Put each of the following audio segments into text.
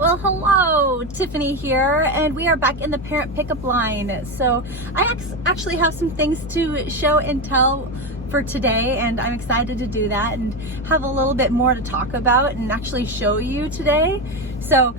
Well, hello, Tiffany here, and we are back in the parent pickup line. So I actually have some things to show and tell for today, and I'm excited to do that and have a little bit more to talk about and actually show you today. So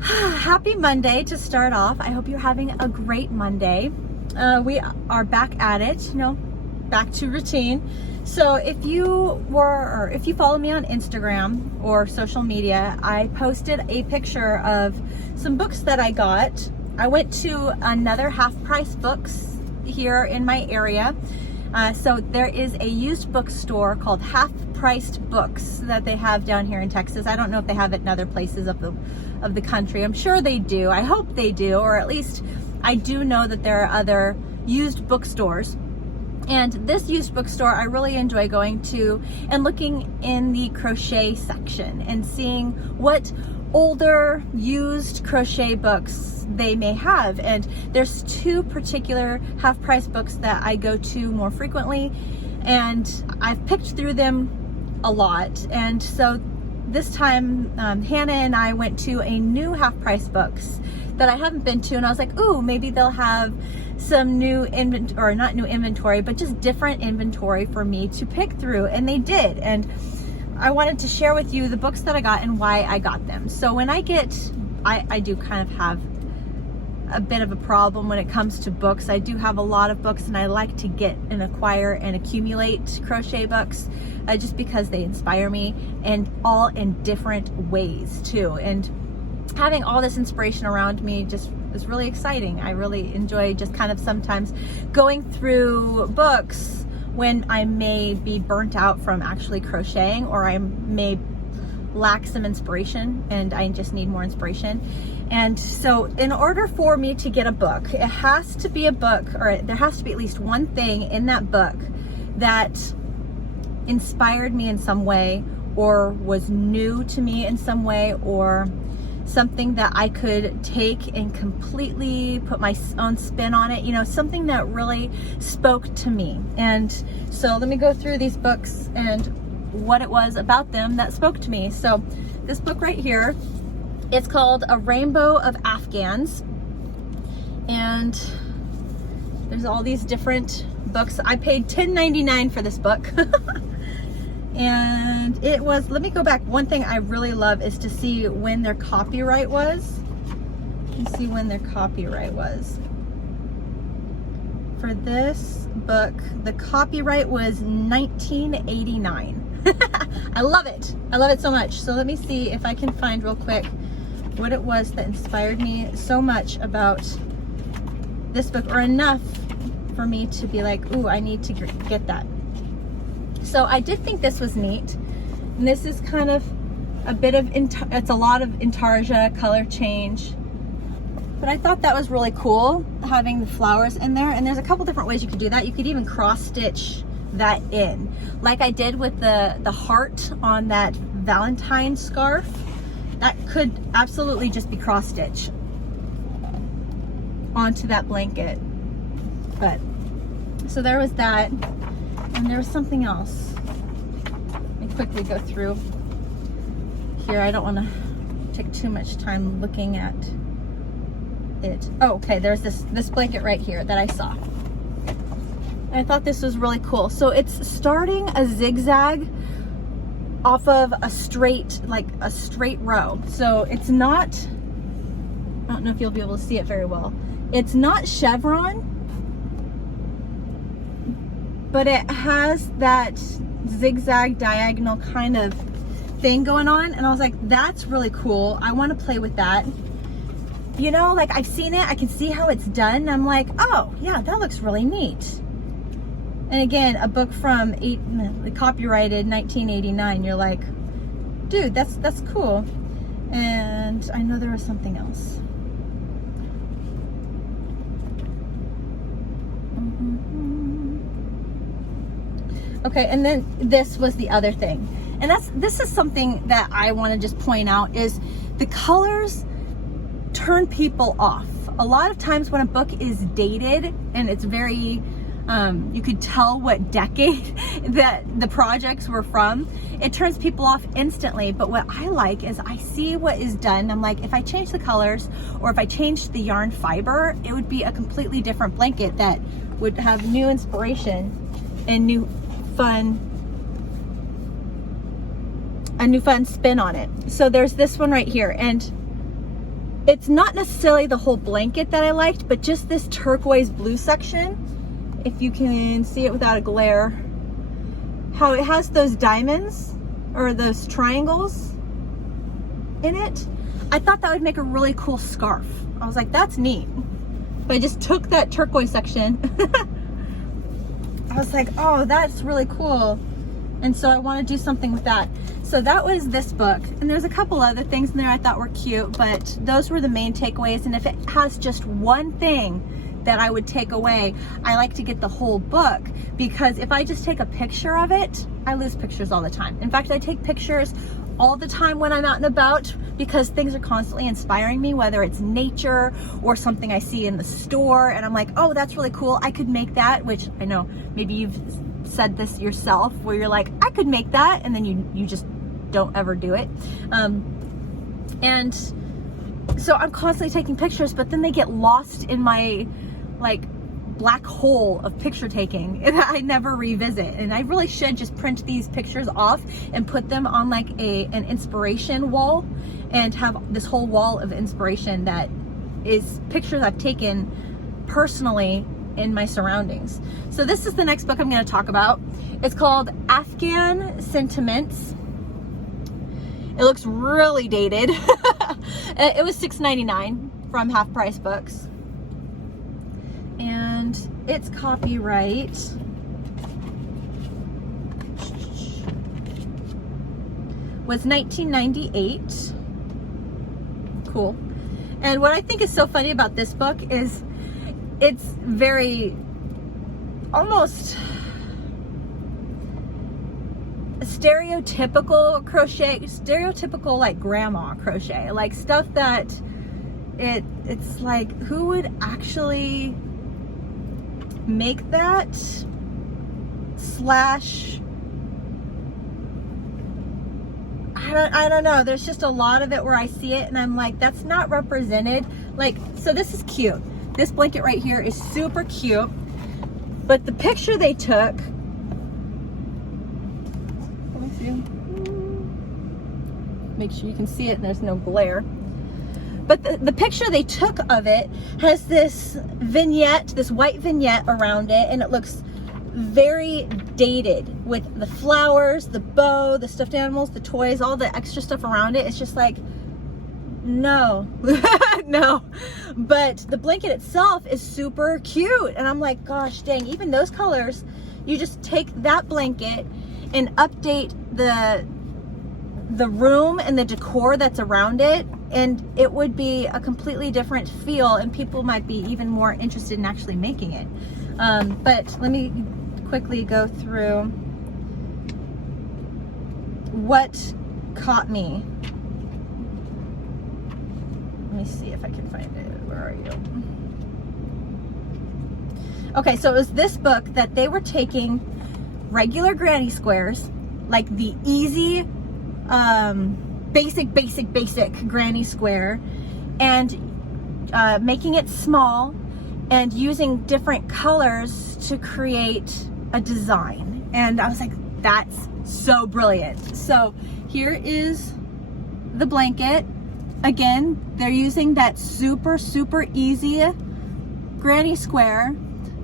happy Monday to start off. I hope you're having a great Monday. We are back at it, back to routine. So if you follow me on Instagram or social media, I posted a picture of some books that I got. I went to another Half Price Books here in my area. So there is a used bookstore called Half Priced Books that they have down here in Texas. I don't know if they have it in other places of the country. I'm sure they do. I hope they do, or at least I do know that there are other used bookstores. And this used bookstore I really enjoy going to and looking in the crochet section and seeing what older used crochet books they may have. And there's two particular Half Price books that I go to more frequently, and I've picked through them a lot. And so this time Hannah and I went to a new Half Price Books that I haven't been to, and I was like, ooh, maybe they'll have some new inventory, or not new inventory, but just different inventory for me to pick through. And they did. And I wanted to share with you the books that I got and why I got them. So when I do kind of have a bit of a problem when it comes to books. I do have a lot of books, and I like to get and acquire and accumulate crochet books just because they inspire me, and all in different ways too. And having all this inspiration around me just is really exciting. I really enjoy just kind of sometimes going through books when I may be burnt out from actually crocheting, or I may lack some inspiration and I just need more inspiration. And so in order for me to get a book, it has to be a book, or there has to be at least one thing in that book that inspired me in some way, or was new to me in some way, or something that I could take and completely put my own spin on it, something that really spoke to me. And so let me go through these books and what it was about them that spoke to me. So this book right here, it's called A Rainbow of Afghans, and there's all these different books. I paid $10.99 for this book. And it was, let me go back. One thing I really love is to see when their copyright was. Let's see when their copyright was. For this book, the copyright was 1989. I love it. I love it so much. So let me see if I can find real quick what it was that inspired me so much about this book, or enough for me to be like, ooh, I need to get that. So I did think this was neat, and this is kind of a bit of, it's a lot of intarsia color change, but I thought that was really cool, having the flowers in there. And there's a couple different ways you could do that. You could even cross stitch that in, like I did with the heart on that Valentine scarf. That could absolutely just be cross stitch onto that blanket. But so there was that. And there was something else. Let me quickly go through here. I don't want to take too much time looking at it. Oh, okay, there's this blanket right here that I saw. I thought this was really cool. So it's starting a zigzag off of a straight row. So it's not, I don't know if you'll be able to see it very well. It's not chevron, but it has that zigzag diagonal kind of thing going on. And I was like, that's really cool. I want to play with that. Like I've seen it, I can see how it's done. And I'm like, oh yeah, that looks really neat. And again, a book from copyrighted 1989. You're like, dude, that's cool. And I know there was something else. Okay, and then this was the other thing. And this is something that I want to just point out, is the colors turn people off. A lot of times when a book is dated and it's very you could tell what decade that the projects were from. It turns people off instantly, but what I like is I see what is done. I'm like, if I change the colors or if I change the yarn fiber, it would be a completely different blanket that would have new inspiration and new fun, a new fun spin on it. So there's this one right here, and it's not necessarily the whole blanket that I liked, but just this turquoise blue section. If you can see it without a glare, how it has those diamonds or those triangles in it. I thought that would make a really cool scarf. I was like, that's neat. But I just took that turquoise section. I was like, oh, that's really cool. And so I want to do something with that. So that was this book. And there's a couple other things in there I thought were cute, but those were the main takeaways. And if it has just one thing that I would take away, I like to get the whole book, because if I just take a picture of it, I lose pictures all the time. In fact, I take pictures all the time when I'm out and about, because things are constantly inspiring me, whether it's nature or something I see in the store and I'm like, oh, that's really cool, I could make that, which I know maybe you've said this yourself, where you're like, I could make that, and then you just don't ever do it. And so I'm constantly taking pictures, but then they get lost in my like black hole of picture taking that I never revisit. And I really should just print these pictures off and put them on like an inspiration wall, and have this whole wall of inspiration that is pictures I've taken personally in my surroundings. So this is the next book I'm going to talk about. It's called Afghan Sentiments. It looks really dated. It was $6.99 from Half Price Books. And its copyright was 1998. Cool. And what I think is so funny about this book is it's very almost stereotypical crochet, stereotypical like grandma crochet, like stuff that it's like, who would actually make that, slash I don't know, there's just a lot of it where I see it and I'm like, that's not represented. Like, so this is cute, this blanket right here is super cute, but the picture they took, let me see, make sure you can see it and there's no glare. But the picture they took of it has this vignette, this white vignette around it, and it looks very dated with the flowers, the bow, the stuffed animals, the toys, all the extra stuff around it. It's just like, no, no. But the blanket itself is super cute. And I'm like, gosh dang, even those colors, you just take that blanket and update the room and the decor that's around it, and it would be a completely different feel, and people might be even more interested in actually making it. But let me quickly go through what caught me. Let me see if I can find it. Where are you? Okay, so it was this book that they were taking regular granny squares, like the easy basic granny square, and making it small and using different colors to create a design. And I was like, that's so brilliant. So here is the blanket. Again, they're using that super easy granny square.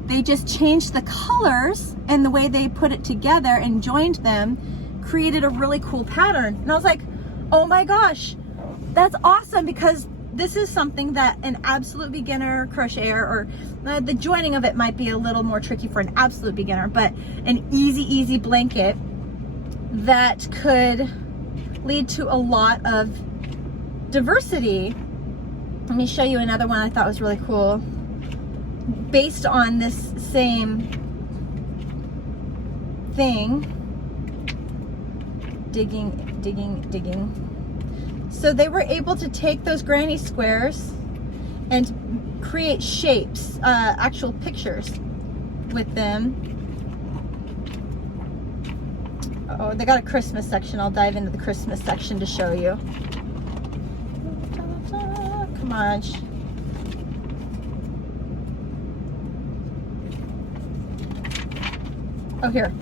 They just changed the colors and the way they put it together and joined them, created a really cool pattern. And I was like, oh my gosh, that's awesome, because this is something that an absolute beginner crocheter, or the joining of it might be a little more tricky for an absolute beginner, but an easy blanket that could lead to a lot of diversity. Let me show you another one I thought was really cool, based on this same thing. Digging. So they were able to take those granny squares and create shapes, actual pictures. with them. Oh, they got a Christmas section. I'll dive into the Christmas section to show you. Come on. Oh, here.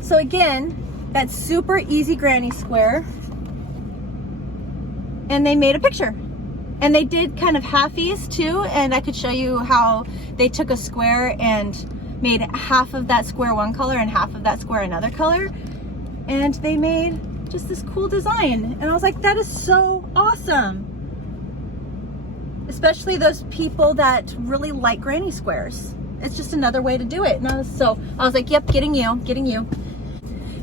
So again, that's super easy granny square. And they made a picture. And they did kind of halfies too, and I could show you how they took a square and made half of that square one color and half of that square another color. And they made just this cool design. And I was like, that is so awesome. Especially those people that really like granny squares. It's just another way to do it. And I was like, yep, getting you.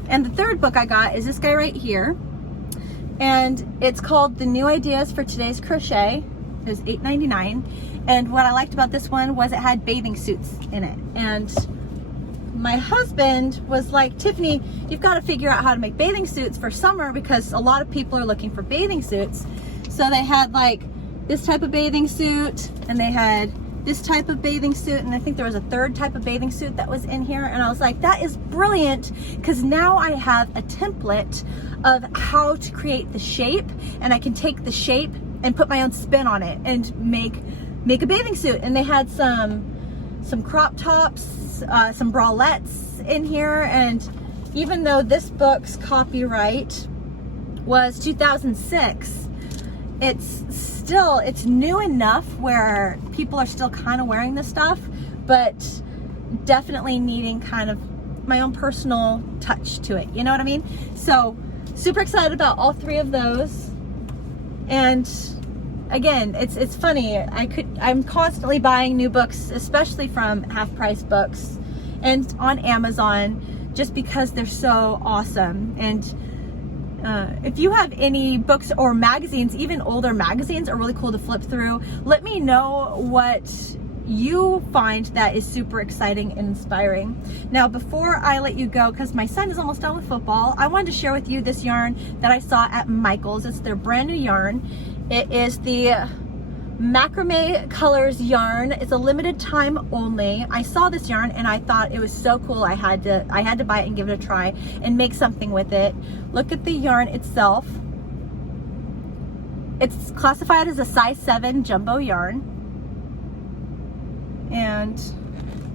And the third book I got is this guy right here. And it's called The New Ideas for Today's Crochet. It was $8.99. And what I liked about this one was it had bathing suits in it. And my husband was like, Tiffany, you've got to figure out how to make bathing suits for summer because a lot of people are looking for bathing suits. So they had like this type of bathing suit, and they had this type of bathing suit, and I think there was a third type of bathing suit that was in here. And I was like, that is brilliant, because now I have a template of how to create the shape, and I can take the shape and put my own spin on it and make a bathing suit. And they had some crop tops, some bralettes in here. And even though this book's copyright was 2006, it's new enough where people are still kind of wearing this stuff, but definitely needing kind of my own personal touch to it. You know what I mean? So super excited about all three of those. And again, it's funny. I'm constantly buying new books, especially from half price books and on Amazon, just because they're so awesome. And if you have any books or magazines, even older magazines are really cool to flip through. Let me know what you find that is super exciting and inspiring. Now, before I let you go, because my son is almost done with football, I wanted to share with you this yarn that I saw at Michael's. It's their brand new yarn. It is the Macrame Colors yarn. It's a limited time only. I saw this yarn and I thought it was so cool. I had to buy it and give it a try and make something with it. Look at the yarn itself. It's classified as a size 7 jumbo yarn. And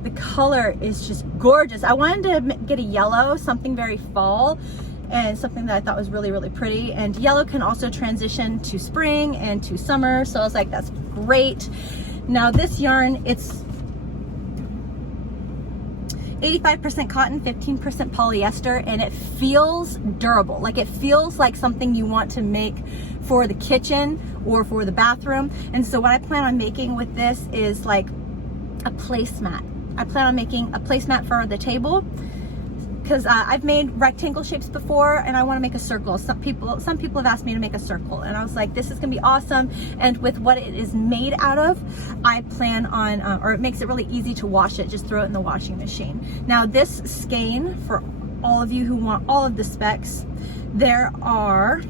the color is just gorgeous. I wanted to get a yellow, something very fall, and something that I thought was really, really pretty. And yellow can also transition to spring and to summer. So I was like, that's great. Now this yarn, it's 85% cotton, 15% polyester, and it feels durable. Like it feels like something you want to make for the kitchen or for the bathroom. And so what I plan on making with this is like a placemat. I plan on making a placemat for the table, because I've made rectangle shapes before and I want to make a circle. Some people have asked me to make a circle, and I was like, this is gonna be awesome. And with what it is made out of, I plan on, or it makes it really easy to wash it. Just throw it in the washing machine. Now this skein, for all of you who want all of the specs, there are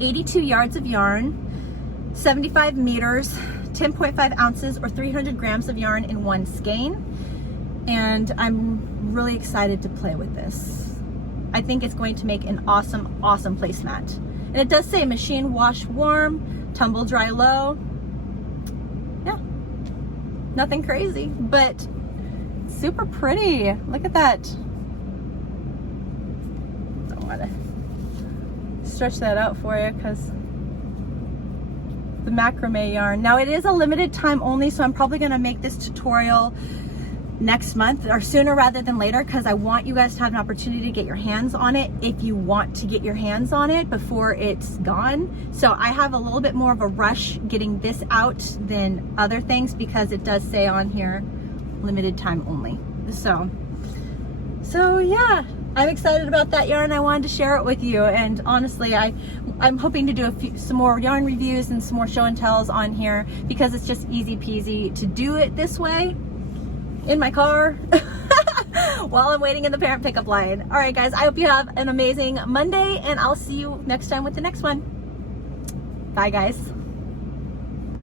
82 yards of yarn, 75 meters, 10.5 ounces or 300 grams of yarn in one skein. And I'm really excited to play with this. I think it's going to make an awesome, awesome placemat. And it does say machine wash warm, tumble dry low. Yeah, nothing crazy, but super pretty. Look at that. Don't want to stretch that out for you because the macrame yarn. Now it is a limited time only, so I'm probably gonna make this tutorial next month or sooner rather than later, because I want you guys to have an opportunity to get your hands on it if you want to get your hands on it before it's gone. So I have a little bit more of a rush getting this out than other things, because it does say on here limited time only. So yeah, I'm excited about that yarn. I wanted to share it with you, and honestly I'm hoping to do some more yarn reviews and some more show and tells on here, because it's just easy peasy to do it this way in my car while I'm waiting in the parent pickup line. All right guys, I hope you have an amazing Monday, and I'll see you next time with the next one. Bye guys.